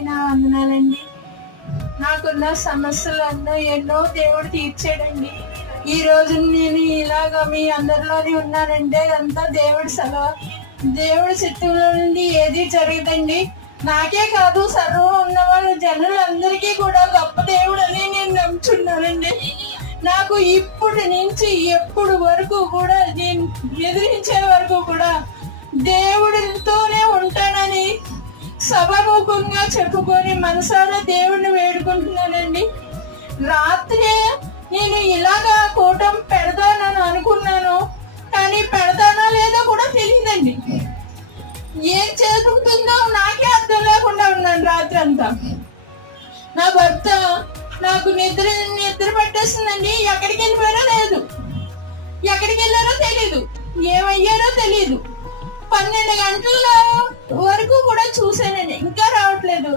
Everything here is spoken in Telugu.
అందరికీ నా వందనాలండి. నాకున్న సమస్యలన్నీ ఎన్నో దేవుడు తీర్చాడండి. ఈ రోజు నేను ఇలాగ మీ అందరిలోని ఉన్నానంటే అంతా దేవుడి సెలవు. దేవుడి చిత్తంలో నుండి ఏది జరగదండి. నాకే కాదు, సర్వం ఉన్న వాళ్ళ జనులందరికీ కూడా గొప్ప దేవుడు అని నేను నమ్ముచున్నానండి. నాకు ఇప్పటి నుంచి ఎప్పుడు వరకు కూడా నేను ఎదిరించే వరకు కూడా దేవుడితోనే ఉంటానని సభాముఖంగా చెప్పుకొని మనసారా దేవుడిని వేడుకుంటున్నానండి. రాత్రి నేను ఇలాగా కూటం పెడతానని అనుకున్నాను, కానీ పెడతానో లేదో కూడా తెలియదండి. ఏం జరుగుతుందో నాకే అర్థం లేకుండా ఉన్నాను రాత్రి అంతా. నా భర్త నాకు నిద్ర పట్టేస్తుందండి. ఎక్కడికి వెళ్ళిపోయారో లేదు, ఎక్కడికి వెళ్ళారో తెలీదు, ఏమయ్యారో తెలీదు. 12 గంటల వరకు కూడా చూసానండి, ఇంకా రావట్లేదు.